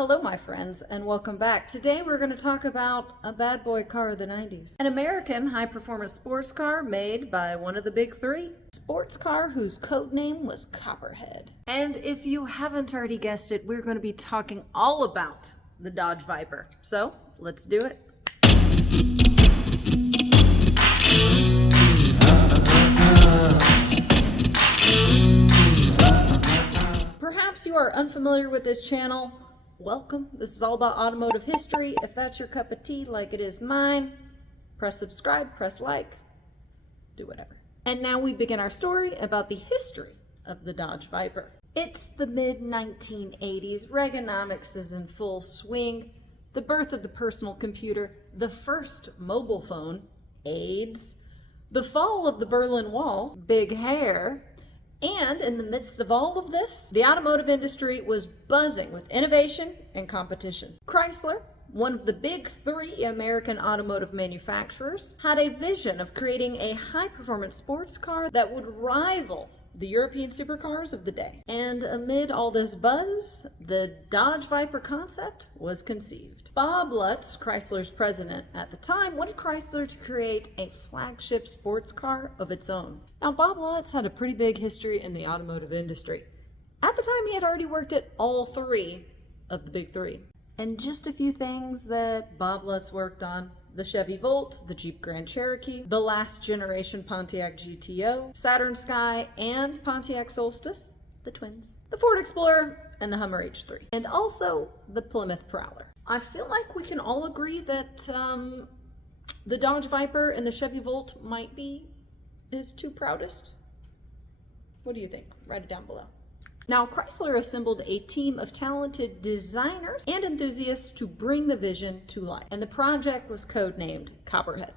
Hello my friends, and welcome back. Today we're going to talk about a bad boy car of the 90s. An American high-performance sports car made by one of the big three. Sports car whose code name was Copperhead. And if you haven't already guessed it, we're going to be talking all about the Dodge Viper. So, let's do it. Perhaps you are unfamiliar with this channel. Welcome. This is all about automotive history. If that's your cup of tea, like it is mine, press subscribe, press like, do whatever. And now we begin our story about the history of the Dodge Viper. It's the mid-1980s. Reaganomics is in full swing. The birth of the personal computer, the first mobile phone, AIDS, the fall of the Berlin Wall, big hair. And in the midst of all of this, the automotive industry was buzzing with innovation and competition. Chrysler, one of the big three American automotive manufacturers, had a vision of creating a high-performance sports car that would rival the European supercars of the day. And amid all this buzz, the Dodge Viper concept was conceived. Bob Lutz, Chrysler's president at the time, wanted Chrysler to create a flagship sports car of its own. Now, Bob Lutz had a pretty big history in the automotive industry. At the time, he had already worked at all three of the big three. And just a few things that Bob Lutz worked on: the Chevy Volt, the Jeep Grand Cherokee, the last generation Pontiac GTO, Saturn Sky, and Pontiac Solstice, the twins, the Ford Explorer, and the Hummer H3, and also the Plymouth Prowler. I feel like we can all agree that the Dodge Viper and the Chevy Volt might be his two proudest. What do you think? Write it down below. Now, Chrysler assembled a team of talented designers and enthusiasts to bring the vision to life. And the project was codenamed Copperhead,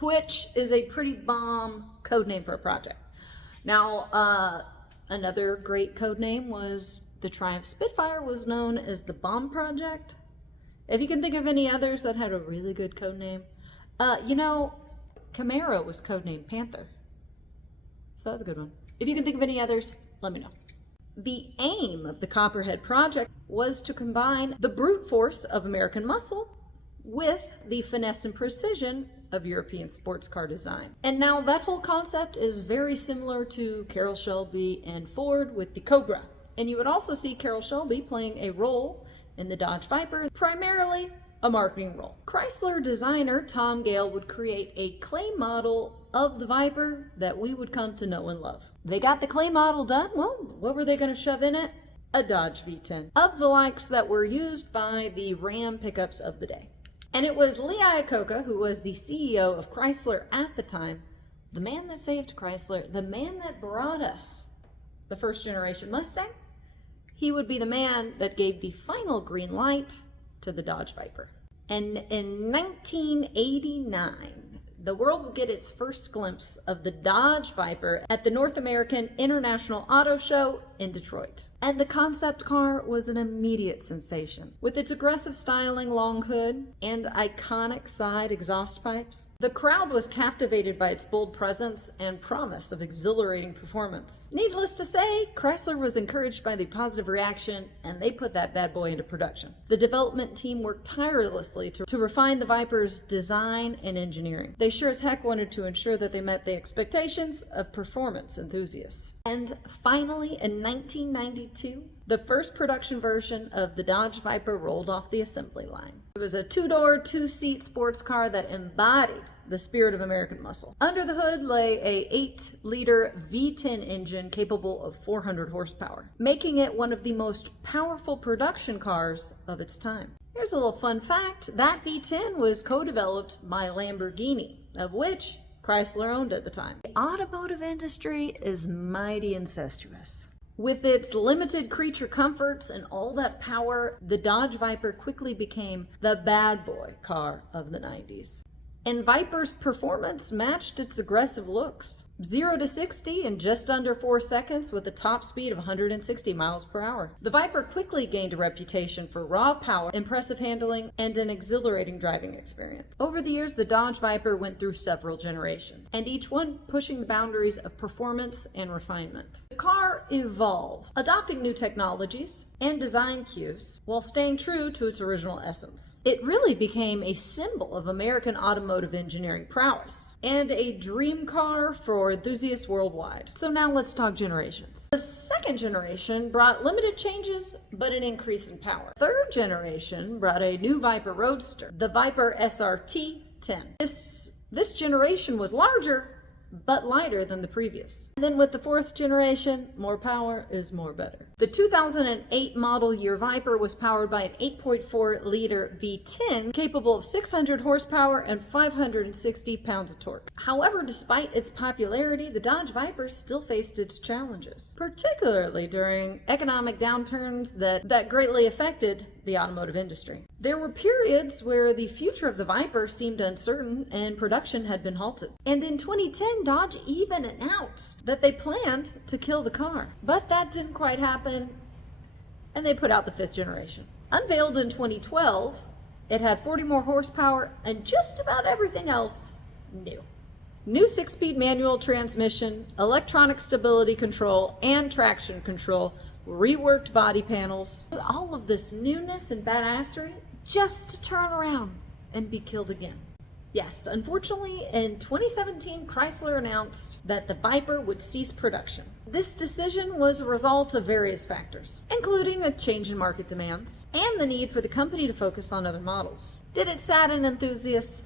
which is a pretty bomb codename for a project. Now, another great codename was the Triumph Spitfire, was known as the Bomb Project. If you can think of any others that had a really good codename, Camaro was codenamed Panther. So that's a good one. If you can think of any others, let me know. The aim of the Copperhead project was to combine the brute force of American muscle with the finesse and precision of European sports car design. And now that whole concept is very similar to Carroll Shelby and Ford with the Cobra. And you would also see Carroll Shelby playing a role in the Dodge Viper, primarily a marketing role. Chrysler designer Tom Gale would create a clay model of the Viper that we would come to know and love. They got the clay model done. Well, what were they going to shove in it? A Dodge V10 of the likes that were used by the Ram pickups of the day. And it was Lee Iacocca, who was the CEO of Chrysler at the time, the man that saved Chrysler, the man that brought us the first generation Mustang. He would be the man that gave the final green light to the Dodge Viper. And in 1989, the world would get its first glimpse of the Dodge Viper at the North American International Auto Show in Detroit. And the concept car was an immediate sensation. With its aggressive styling long hood and iconic side exhaust pipes, the crowd was captivated by its bold presence and promise of exhilarating performance. Needless to say, Chrysler was encouraged by the positive reaction, and they put that bad boy into production. The development team worked tirelessly to refine the Viper's design and engineering. They sure as heck wanted to ensure that they met the expectations of performance enthusiasts. And finally, in 1992, the first production version of the Dodge Viper rolled off the assembly line. It was a two-door, two-seat sports car that embodied the spirit of American muscle. Under the hood lay a 8-liter V10 engine capable of 400 horsepower, making it one of the most powerful production cars of its time. Here's a little fun fact: that V10 was co-developed by Lamborghini, of which Chrysler owned at the time. The automotive industry is mighty incestuous. With its limited creature comforts and all that power, the Dodge Viper quickly became the bad boy car of the 90s. And Viper's performance matched its aggressive looks. 0 to 60 in just under 4 seconds with a top speed of 160 miles per hour. The Viper quickly gained a reputation for raw power, impressive handling, and an exhilarating driving experience. Over the years, the Dodge Viper went through several generations, and each one pushing the boundaries of performance and refinement. The car evolved, adopting new technologies and design cues while staying true to its original essence. It really became a symbol of American automotive engineering prowess and a dream car for enthusiasts worldwide. So now let's talk generations. The second generation brought limited changes but an increase in power. Third generation brought a new Viper Roadster, the Viper SRT 10. This generation was larger but lighter than the previous. And then with the fourth generation, more power is more better. The 2008 model year Viper was powered by an 8.4 liter V10 capable of 600 horsepower and 560 pounds of torque. However, despite its popularity, the Dodge Viper still faced its challenges, particularly during economic downturns that greatly affected the automotive industry. There were periods where the future of the Viper seemed uncertain and production had been halted. And in 2010, Dodge even announced that they planned to kill the car. But that didn't quite happen, and they put out the fifth generation. Unveiled in 2012, it had 40 more horsepower and just about everything else new. New 6-speed manual transmission, electronic stability control, and traction control, reworked body panels, all of this newness and badassery just to turn around and be killed again. Yes, unfortunately, in 2017, Chrysler announced that the Viper would cease production. This decision was a result of various factors, including a change in market demands and the need for the company to focus on other models. Did it sadden enthusiasts?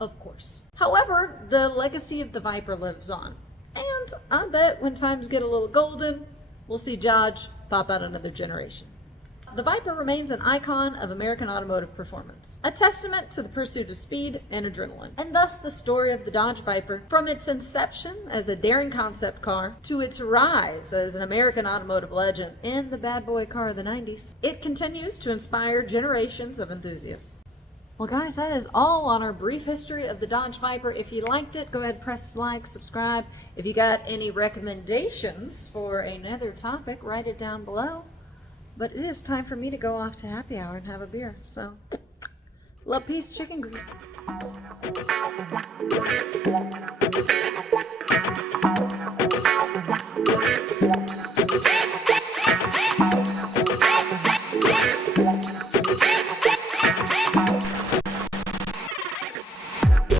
Of course. However, the legacy of the Viper lives on, and I bet when times get a little golden, we'll see Dodge pop out another generation. The Viper remains an icon of American automotive performance, a testament to the pursuit of speed and adrenaline, and thus the story of the Dodge Viper, from its inception as a daring concept car to its rise as an American automotive legend and the bad boy car of the 90s. It continues to inspire generations of enthusiasts. Well guys, that is all on our brief history of the Dodge Viper. If you liked it, go ahead and press like, subscribe. If you got any recommendations for another topic, write it down below. But it is time for me to go off to happy hour and have a beer. So, love, peace, chicken grease.